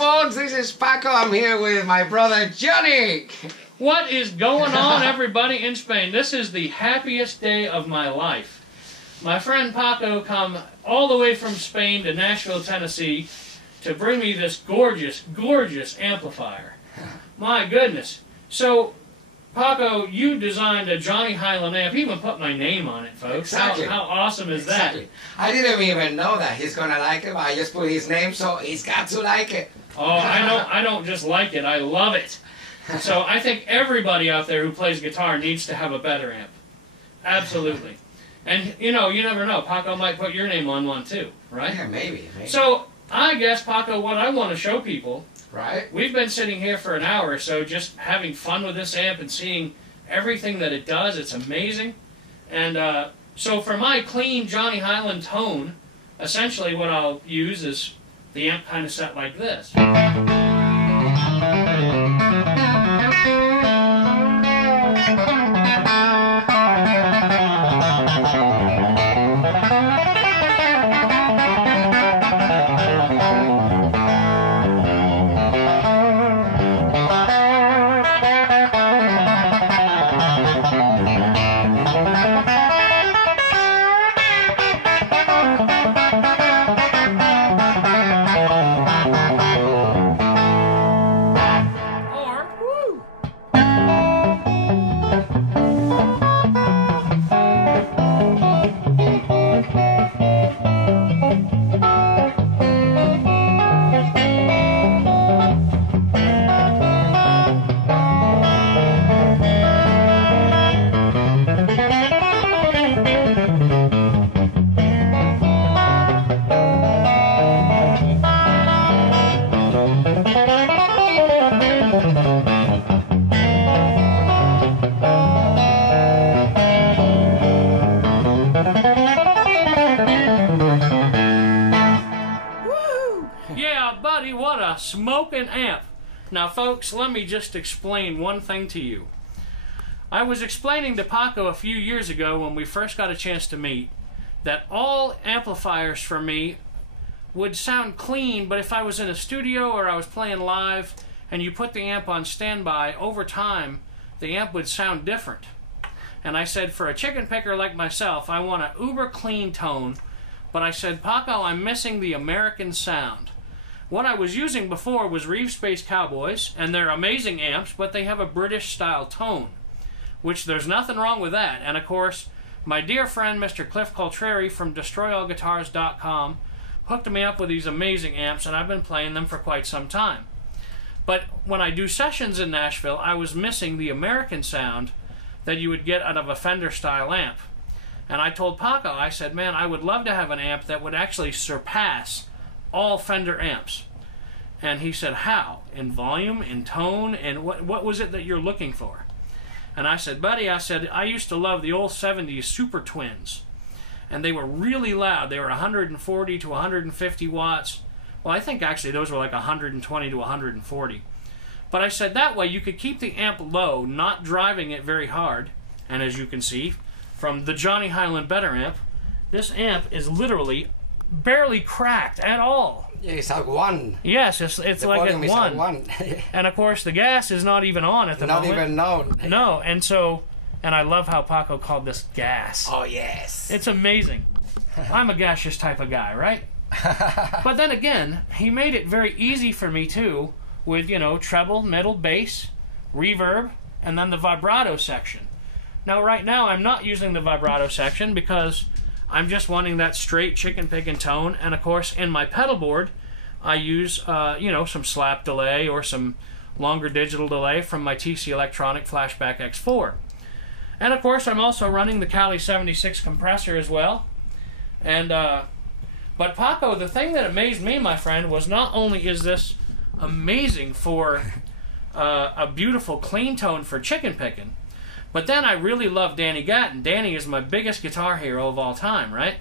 folks, this is Paco. I'm here with my brother Johnny. What is going on, everybody in Spain? This is the happiest day of my life. My friend Paco come all the way from Spain to Nashville, Tennessee to bring me this gorgeous, gorgeous amplifier. My goodness. So, Paco, you designed a Johnny Hiland amp. He even put my name on it, folks. Exactly. How awesome is that? I didn't even know that he's gonna like it, but I just put his name, so he's got to like it. Oh, I don't just like it, I love it. So I think everybody out there who plays guitar needs to have a better amp. Absolutely. And, you know, you never know. Paco might put your name on one too, right? Yeah, maybe. So, I guess, Paco, what I want to show people, right? We've been sitting here for an hour or so just having fun with this amp and seeing everything that it does. It's amazing. And so for my clean Johnny Hiland tone, essentially what I'll use is the amp kind of set like this. Buddy, what a smoking amp. Now folks, let me just explain one thing to you. I was explaining to Paco a few years ago when we first got a chance to meet that all amplifiers for me would sound clean, but if I was in a studio or I was playing live and you put the amp on standby, over time the amp would sound different. And I said, for a chicken picker like myself, I want an uber clean tone, but I said, Paco, I'm missing the American sound. What I was using before was Reeve Space Cowboys, and they're amazing amps, but they have a British-style tone, which there's nothing wrong with that. And of course, my dear friend Mr. Cliff Coltreri from DestroyAllGuitars.com hooked me up with these amazing amps, and I've been playing them for quite some time. But when I do sessions in Nashville, I was missing the American sound that you would get out of a Fender-style amp. And I told Paco, I said, man, I would love to have an amp that would actually surpass all Fender amps. And he said, how? In volume, in tone, and what was it that you're looking for? And I said, buddy, I used to love the old 70s Super Twins. And they were really loud. They were 140 to 150 watts. Well, I think actually those were like 120 to 140. But I said that way you could keep the amp low, not driving it very hard. And as you can see from the Johnny Hiland Better amp, this amp is literally barely cracked at all. Yeah, it's at 1. Yes, it's like at 1. And of course the gas is not even on at the moment. Not even known. No, and I love how Paco called this gas. Oh yes. It's amazing. I'm a gaseous type of guy, right? But then again, he made it very easy for me too, with, you know, treble, middle, bass, reverb, and then the vibrato section. Now right now I'm not using the vibrato section because I'm just wanting that straight chicken picking tone, and of course in my pedal board I use you know, some slap delay or some longer digital delay from my TC Electronic Flashback X4. And of course I'm also running the Cali 76 compressor as well. And but Paco, the thing that amazed me, my friend, was not only is this amazing for a beautiful clean tone for chicken picking, but then I really love Danny Gatton. Danny is my biggest guitar hero of all time, right?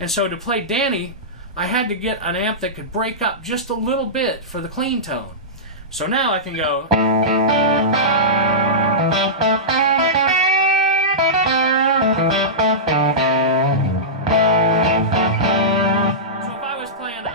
And so to play Danny, I had to get an amp that could break up just a little bit for the clean tone. So now I can go... So if I was playing a...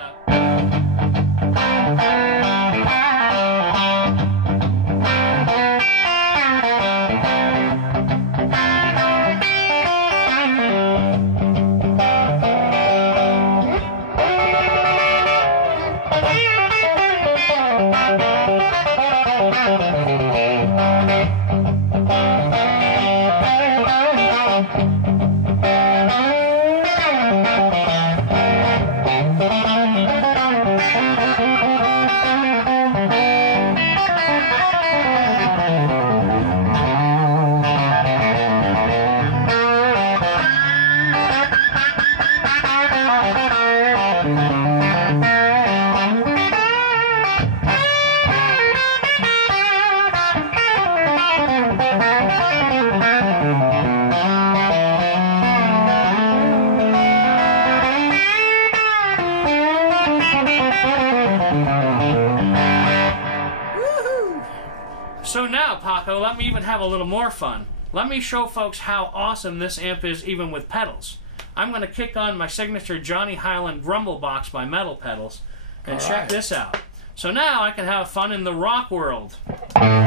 So now, Paco, let me even have a little more fun. Let me show folks how awesome this amp is even with pedals. I'm going to kick on my signature Johnny Hiland Grumble Box by Metal Pedals, and check this out. So now I can have fun in the rock world. And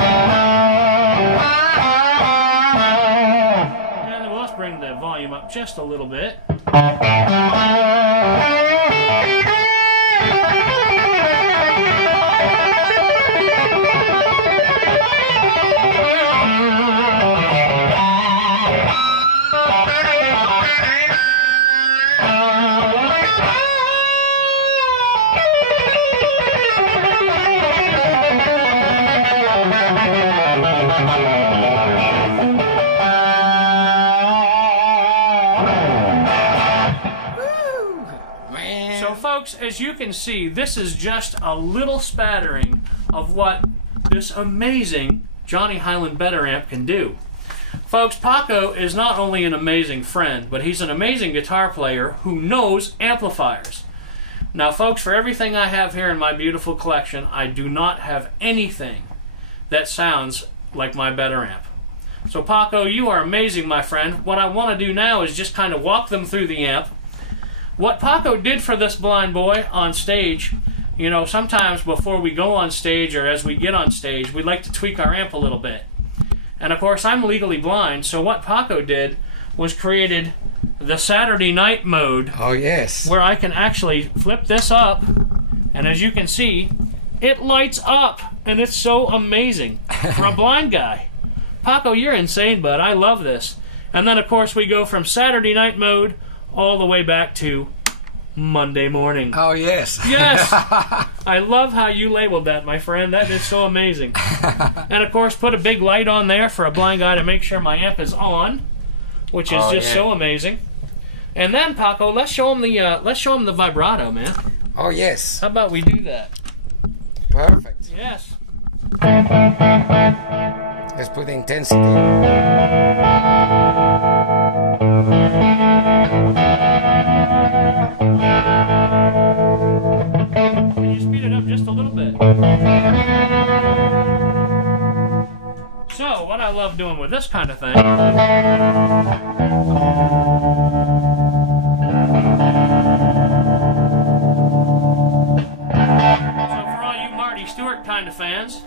let's bring the volume up just a little bit. So folks, as you can see, this is just a little spattering of what this amazing Johnny Hiland Better amp can do. Folks, Paco is not only an amazing friend, but he's an amazing guitar player who knows amplifiers. Now folks, for everything I have here in my beautiful collection, I do not have anything that sounds like my Better amp. So Paco, you are amazing, my friend. What I want to do now is just kind of walk them through the amp. What Paco did for this blind boy on stage, you know, sometimes before we go on stage or as we get on stage, we like to tweak our amp a little bit. And of course, I'm legally blind, so what Paco did was created the Saturday night mode. Oh, yes. Where I can actually flip this up, and as you can see, it lights up, and it's so amazing for a blind guy. Paco, you're insane, bud. I love this. And then, of course, we go from Saturday night mode all the way back to Monday morning. Oh, yes. Yes! I love how you labeled that, my friend. That is so amazing. And, of course, put a big light on there for a blind guy to make sure my amp is on, which is just so amazing. And then, Paco, let's show him the vibrato, man. Oh, yes. How about we do that? Perfect. Yes. Let's put the intensity. Can you speed it up just a little bit? So, what I love doing with this kind of thing Stewart kind of fans.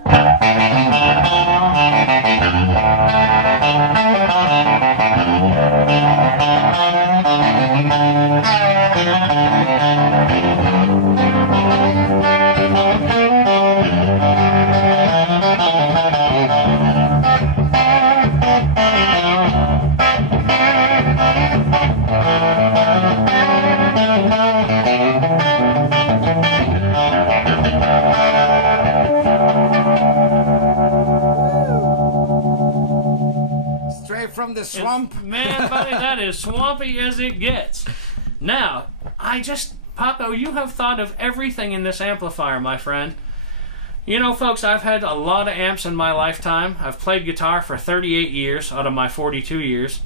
From the swamp. Man, buddy, that is swampy as it gets. Now, Paco, you have thought of everything in this amplifier, my friend. You know, folks, I've had a lot of amps in my lifetime. I've played guitar for 38 years out of my 42 years.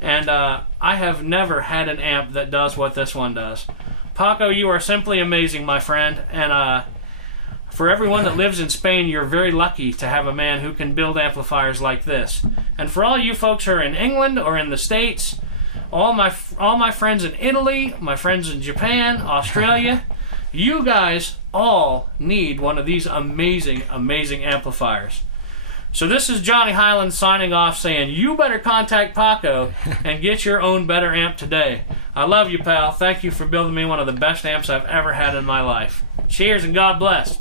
And I have never had an amp that does what this one does. Paco, you are simply amazing, my friend. And for everyone that lives in Spain, you're very lucky to have a man who can build amplifiers like this. And for all you folks who are in England or in the States, all my friends in Italy, my friends in Japan, Australia, you guys all need one of these amazing, amazing amplifiers. So this is Johnny Hiland signing off saying, you better contact Paco and get your own Better amp today. I love you, pal. Thank you for building me one of the best amps I've ever had in my life. Cheers and God bless.